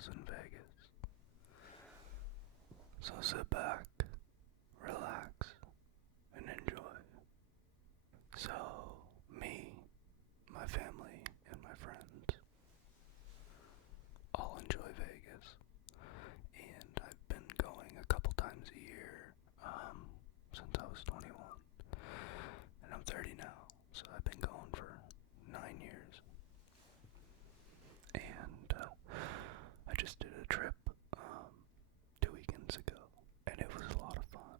was in Vegas. So sit back, relax, and enjoy. So, me, my family, and my friends all enjoy Vegas. And I've been going a couple times a year since I was 21. And I'm 30 now, so I've been going for 9 years. And I just did a trip 2 weekends ago, and it was a lot of fun.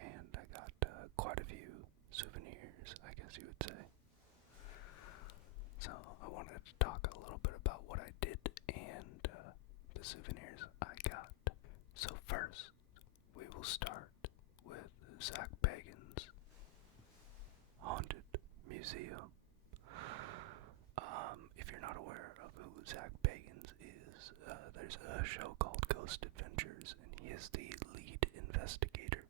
And I got quite a few souvenirs, I guess you would say. So I wanted to talk a little bit about what I did and the souvenirs I got. So first, we will start with Zach Bagans' Haunted Museum. If you're not aware of who Zach Bagans is, there's a show called Ghost Adventures, and he is the lead investigator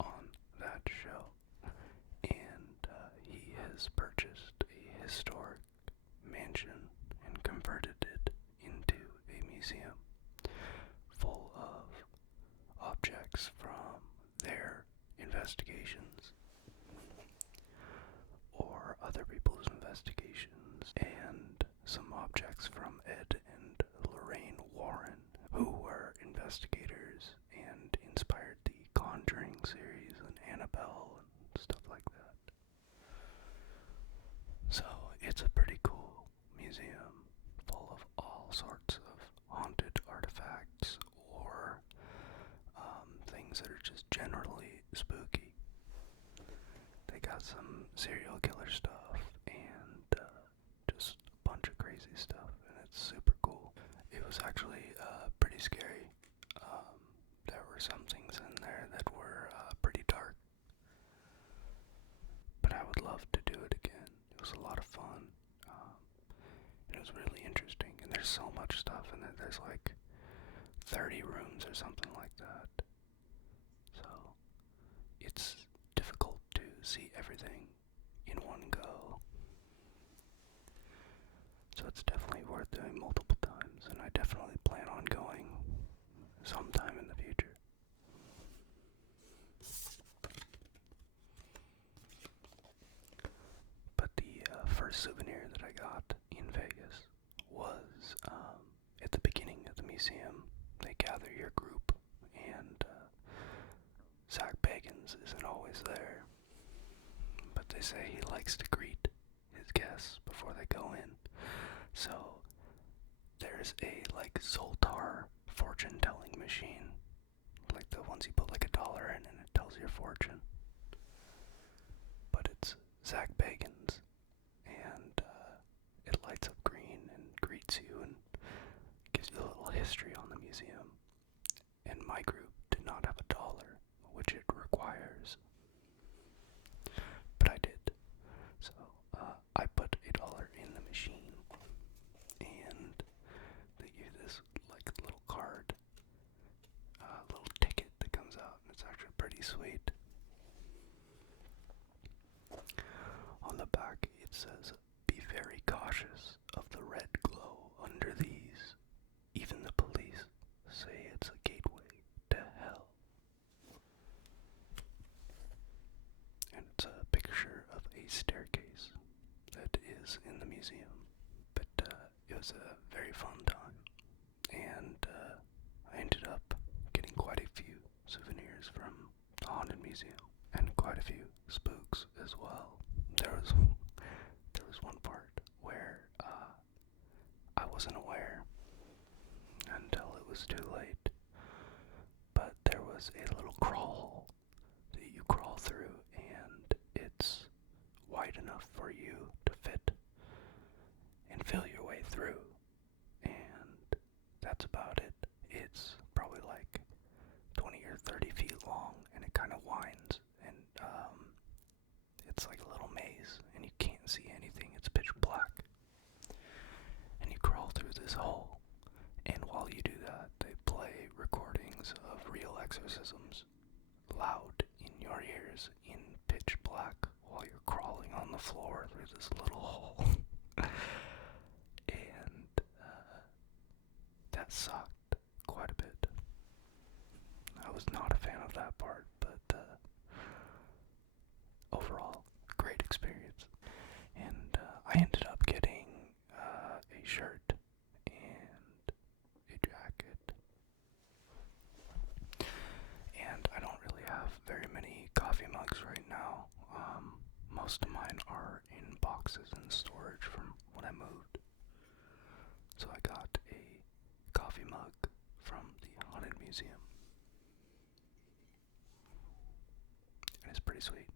on that show. And he has purchased a historic mansion and converted it into a museum full of objects from their investigations or other people's investigations, and some objects from Ed and Lorraine Warren, who were investigators and inspired the Conjuring series and Annabelle and stuff like that. So it's a pretty cool museum full of all sorts of haunted artifacts or things that are just generally spooky. They got some serial killer stuff and just a bunch of crazy stuff, and it's super cool. It was actually pretty scary. There were some things in there that were pretty dark, but I would love to do it again. It was a lot of fun. It was really interesting, and there's so much stuff in it. There's like 30 rooms or something like that. So it's difficult to see everything in one go. So it's definitely worth doing multiple times, and I definitely plan on going sometime in the future. But the first souvenir that I got in Vegas was at the beginning of the museum. They gather your group, and Zach Bagans isn't always there, but they say he likes to greet his guests before they go in. So there's a Zoltar fortune telling machine, like the ones you put like $1 in and it tells your fortune. But it's Zach Bagans, and it lights up green and greets you and gives you a little history on the museum. And my group did not have $1, which it requires, but I did. So I put $1 in the machine, and they give this little card, little ticket that comes out, and it's actually pretty sweet. On the back it says, "Be very cautious of the red glow under these. Even the police say it's a gateway to hell." And it's a picture of a staircase that is in the museum. But it was a very fun time, and I ended up getting quite a few souvenirs from the Haunted Museum, and quite a few spooks as well. There was one part where I wasn't aware until it was too late, but there was a little crawl hole that you crawl through, and it's wide enough for you to fit and feel your way through, and that's about it. It's probably like 20 or 30 feet long, and it kind of winds, and it's like a little maze, and you can't see anything. It's pitch black, and you crawl through this hole, and while you do that, they play recordings of real exorcisms loud in your ears in pitch black while you're crawling on the floor through this little hole. And sucked quite a bit. I was not a fan of that part, but overall, great experience. And I ended up getting a shirt and a jacket. And I don't really have very many coffee mugs right now. Most of mine are in boxes in storage from when I moved. So I got a coffee mug from the Haunted Museum. And it's pretty sweet.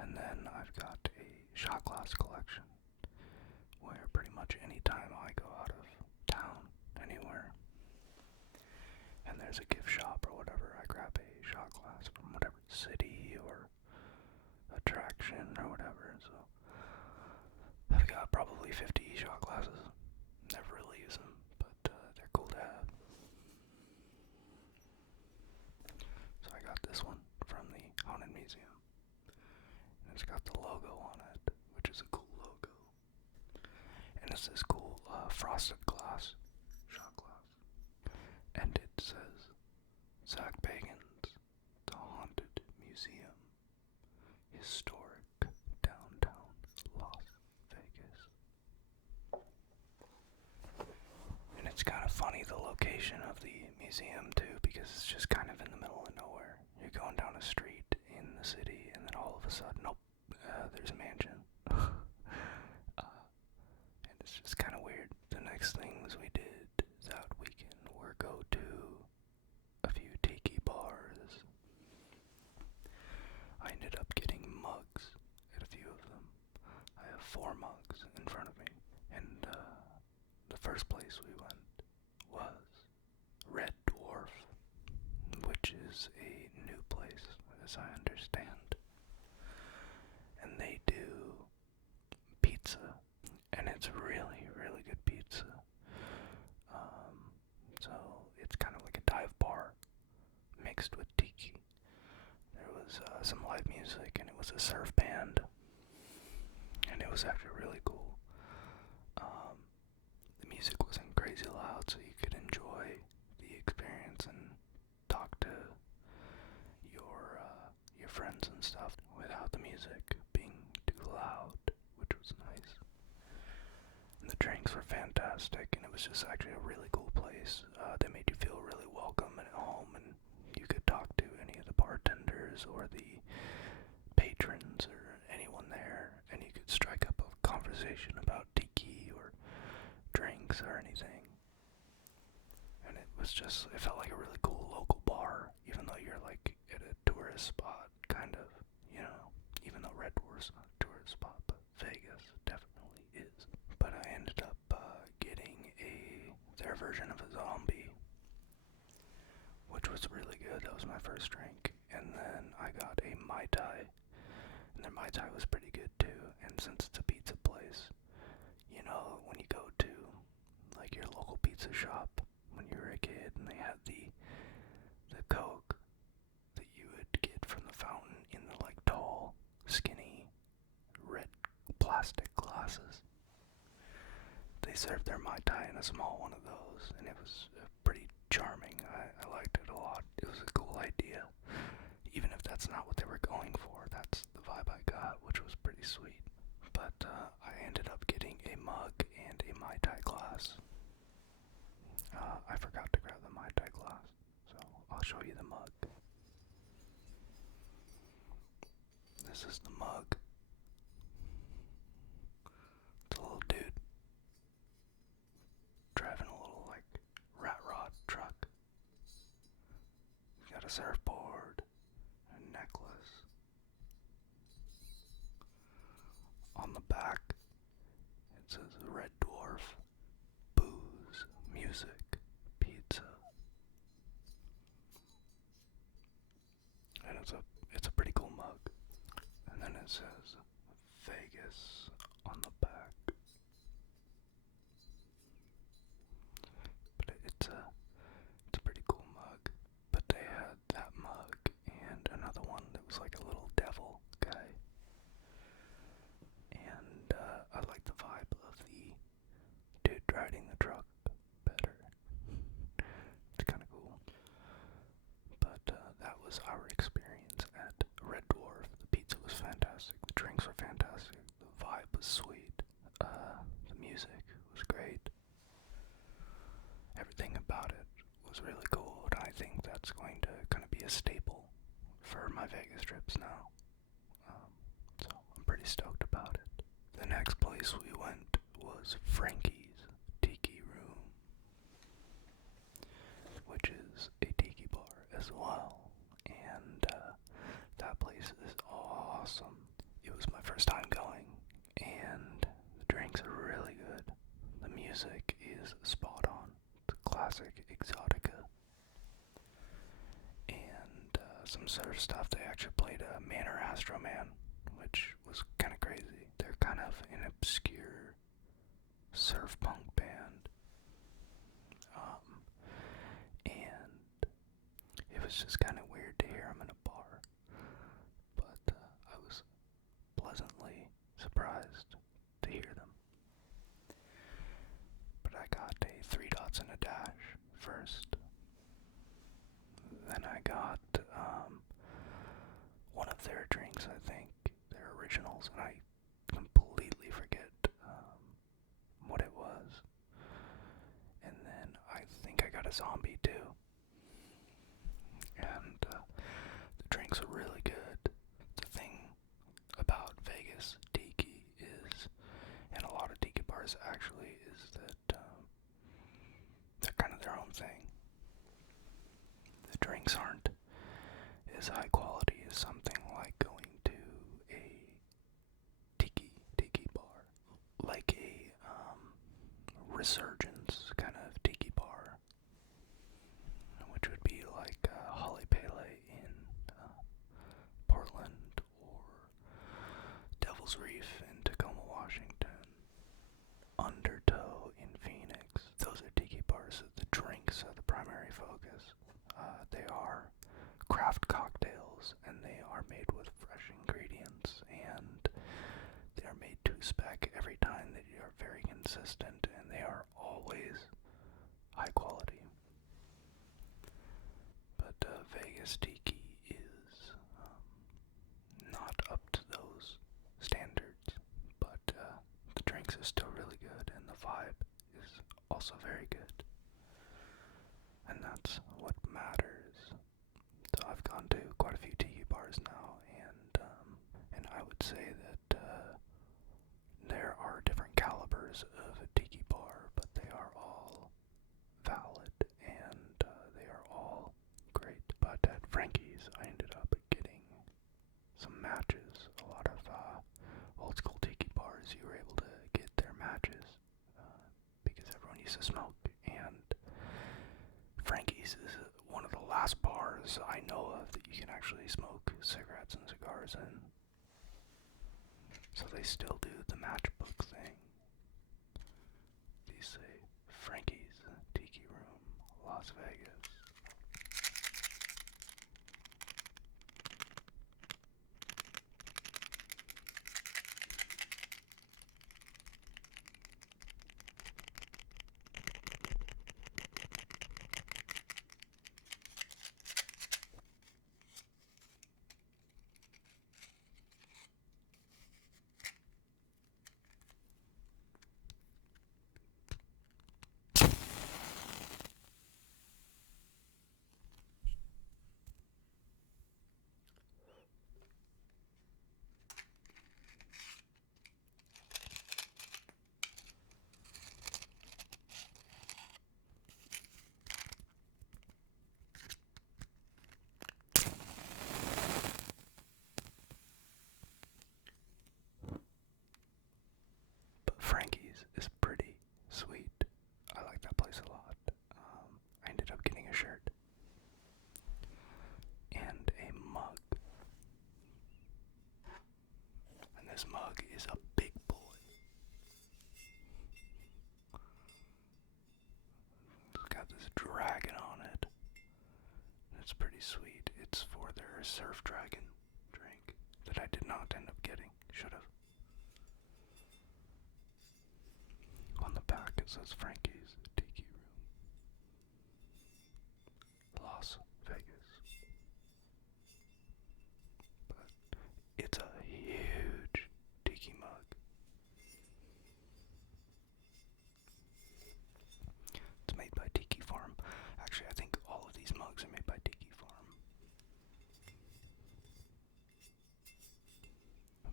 And then I've got a shot glass collection where pretty much any time I go out of town, anywhere, and there's a gift shop or whatever, I grab a shot glass from whatever city or attraction or whatever. So I've got probably 50 shot glasses. Never really use them, but they're cool to have. So I got this one from the Haunted Museum. And it's got the logo on it, which is a cool logo. And it's this cool frosted glass, shot glass. And it says, Zach Bagans, the Haunted Museum, historic downtown Las Vegas. And it's kind of funny, the location of the museum too, because it's just kind of in the middle of nowhere. You're going down a street in the city, and then all of a sudden, there's a mansion. And it's just kind of weird. The next things we did that weekend were go to a few Tiki bars. I ended up getting mugs at a few of them. I have 4 mugs in front of me. And the first place we went was Red Dwarf, which is a new place, as I understand. And they do pizza, and it's really, really good pizza. So it's kind of like a dive bar mixed with tiki. There was some live music, and it was a surf band, and it was actually really cool. The music wasn't crazy loud, so you could enjoy the experience and talk to your friends and stuff without the music being too loud, which was nice. And the drinks were fantastic, and it was just actually a really cool place. They made you feel really welcome and at home, and you could talk to any of the bartenders or the patrons or anyone there, and you could strike up a conversation about tiki or drinks or anything. And it felt like a really cool local bar, even though you're like at a tourist spot, kind of, even though Red Dwarf's not a tourist spot, but Vegas definitely is. But I ended up getting their version of a zombie, which was really good. That was my first drink. And then I got a Mai Tai, and their Mai Tai was pretty good too. And since it's a pizza place, when you go to like your local pizza shop when you were a kid, and they had the Coke that you would get from the fountain in the like tall, skinny, red plastic glasses. They served their Mai Tai in a small one of those, and it was pretty charming. I liked it a lot. It was a cool idea. Even if that's not what they were going for, that's the vibe I got, which was pretty sweet. But I ended up getting a mug and a Mai Tai glass. I forgot to grab the Mai Tai glass, so I'll show you the mug. This is the mug. It's a little dude driving a little like rat rod truck. He's got a surfboard, a necklace, it's a pretty cool mug. And then it says Vegas on the back. But it's a pretty cool mug. But they had that mug and another one that was like a little devil guy. And I like the vibe of the dude riding the truck better. It's kind of cool. But that was our experience at Red Dwarf. The pizza was fantastic. The drinks were fantastic. The vibe was sweet. The music was great. Everything about it was really cool, and I think that's going to kind of be a staple for my Vegas trips now. So I'm pretty stoked about it. The next place we went was Frankie's Tiki Room, which is a tiki bar as well, and that place is awesome. It was my first time going, and the drinks are really good. The music is spot on. It's classic Exotica. And some surf stuff. They actually played a Manor Astro Man, which was kind of crazy. They're kind of an obscure surf punk band. And it was just kind of weird to hear them in a bar. But I was pleasantly surprised to hear them. But I got a 3 dots and a dash first. Then I got one of their drinks, I think, their originals, and I completely forget what it was. And then I think I got a zombie too. And the drinks are really good. The thing about Vegas Tiki is, and a lot of tiki bars actually, is that they're kind of their own thing. The drinks aren't as high quality as something like going to a tiki bar, like a Resurgence kind of tiki bar, which would be like Holly Pele in Portland or Devil's Reef in Tacoma, Washington, Undertow in Phoenix. Those are tiki bars. The drinks are the primary focus. They are craft cocktails, and they are made with fresh ingredients, and they are made to spec every time. They are very consistent, and they are always high quality. But Vegas Tiki is not up to those standards, but the drinks are still really good, and the vibe is also very good. And that's what matters. So I've gone to quite a few tiki bars now, and I would say that there are different calibers of a tiki bar, but they are all valid, and they are all great. But at Frankie's, I ended up getting some matches. A lot of old school tiki bars, you were able to get their matches because everyone used to smoke, and Frankie's is one of the last bars I know of that you can actually smoke cigarettes and cigars in. So they still do the matchbook thing. These say Frankie's Tiki Room, Las Vegas. is a big boy. It's got this dragon on it. It's pretty sweet. It's for their surf dragon drink that I did not end up getting. Should have. On the back it says Frankie's Tiki Room, Las Vegas. But it's a huge tiki mug. It's made by Tiki Farm. Actually, I think all of these mugs are made by Tiki Farm.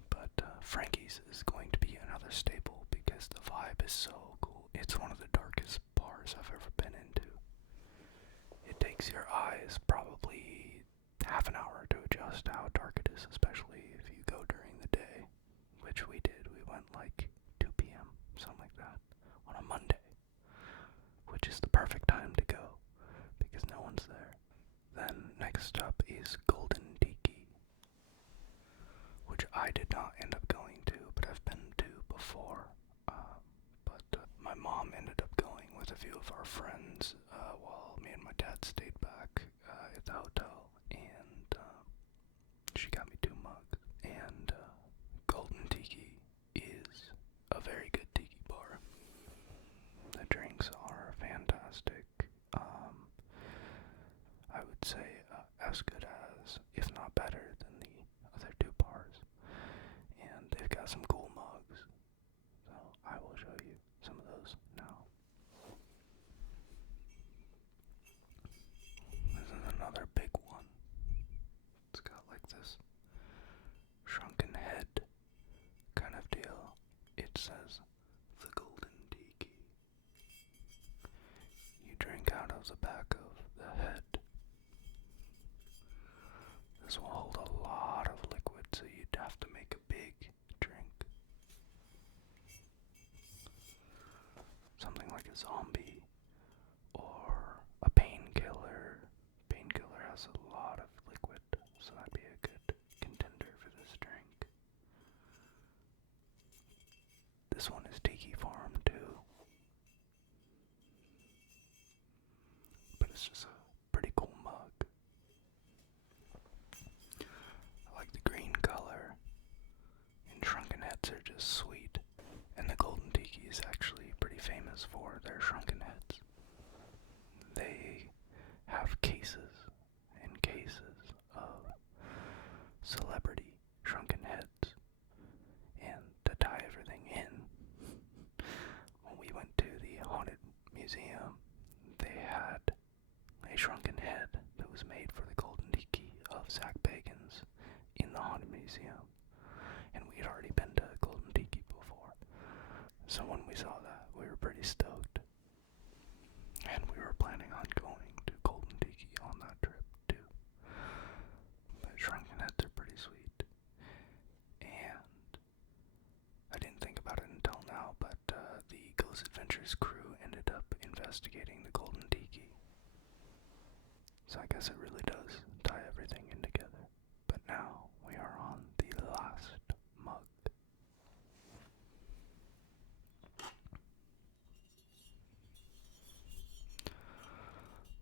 But Frankie's is going to be another staple because the vibe is so cool. It's one of the darkest bars I've ever been into. It takes your eyes probably half an hour to adjust how dark it is, especially if you go during the day, which we did. We went like 2 p.m., something like that, on a Monday, which is the perfect time to go because no one's there. Then next up is Golden Tiki, which I did not end up going to, but I've been to before. But my mom ended up going with a few of our friends while me and my dad stayed back at the hotel, and she got me 2 mugs. And Golden Tiki is a very good tiki bar. The drinks are fantastic. I would say as good as, if not better than the other 2 bars. And they've got some cool mugs. So I will show you some of those now. This is another big one. It's got like this shrunken head kind of deal. It says the Golden Tiki. You drink out of the back of the head. This will hold a lot of liquid, so you'd have to make a big drink. Something like a zombie or a painkiller. Painkiller has a lot of liquid, so that'd be a good contender for this drink. This one is Tiki Farm too, but it's just a pretty cool mug. I like the green color, and shrunken heads are just sweet. And the Golden Tiki is actually pretty famous for their shrunken heads. They have cases and cases of celebrity shrunken heads. And to tie everything in, when we went to the Haunted Museum, they had a shrunken head that was made for the Golden Tiki of Zach Bagans in the Haunted Museum. And we had already been to Golden Tiki before. So when we saw that, we were pretty stoked. And we were planning on going to Golden Tiki on that trip too. But shrunken heads are pretty sweet. And I didn't think about it until now, but the Ghost Adventures crew ended up investigating the Golden Tiki. So I guess it really does tie everything in together. But now we are on the last mug.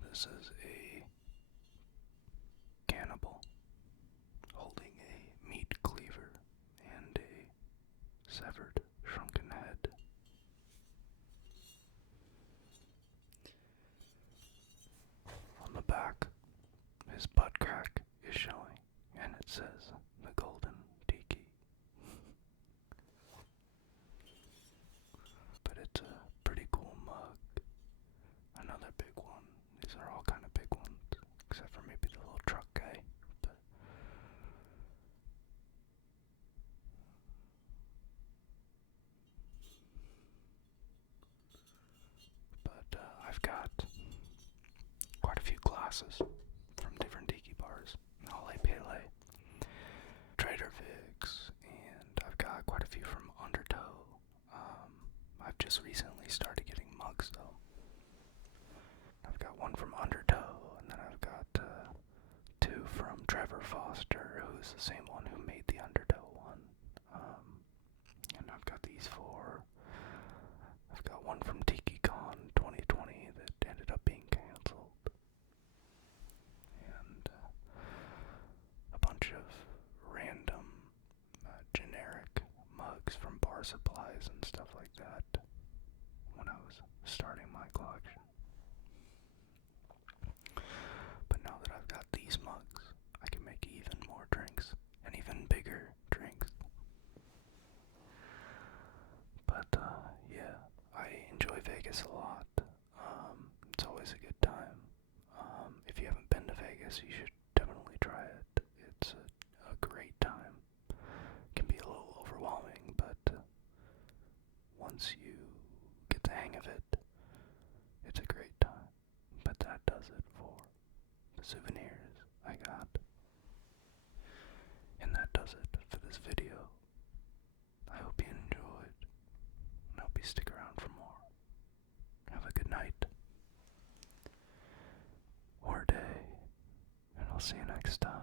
This is a cannibal holding a meat cleaver and a severed shrunken head. On the back, his butt crack is showing, and it says the Golden Tiki. But it's a pretty cool mug. Another big one. These are all kind of big ones, except for maybe the little truck guy. But I've got quite a few glasses from different tiki bars. Ole Pele, Trader Vic's, and I've got quite a few from Undertow. I've just recently started getting mugs though. I've got one from Undertow, and then I've got 2 from Trevor Foster, who's the same one who made the Undertow one. bar supplies and stuff like that when I was starting my collection. But now that I've got these mugs, I can make even more drinks and even bigger drinks. But yeah, I enjoy Vegas a lot. It's always a good time. If you haven't been to Vegas, you should definitely try it. It's a great time. It can be a little overwhelming, but once you get the hang of it, it's a great time. But that does it for the souvenirs I got. And that does it for this video. I hope you enjoyed, and I hope you stick around for more. Have a good night, or day, and I'll see you next time.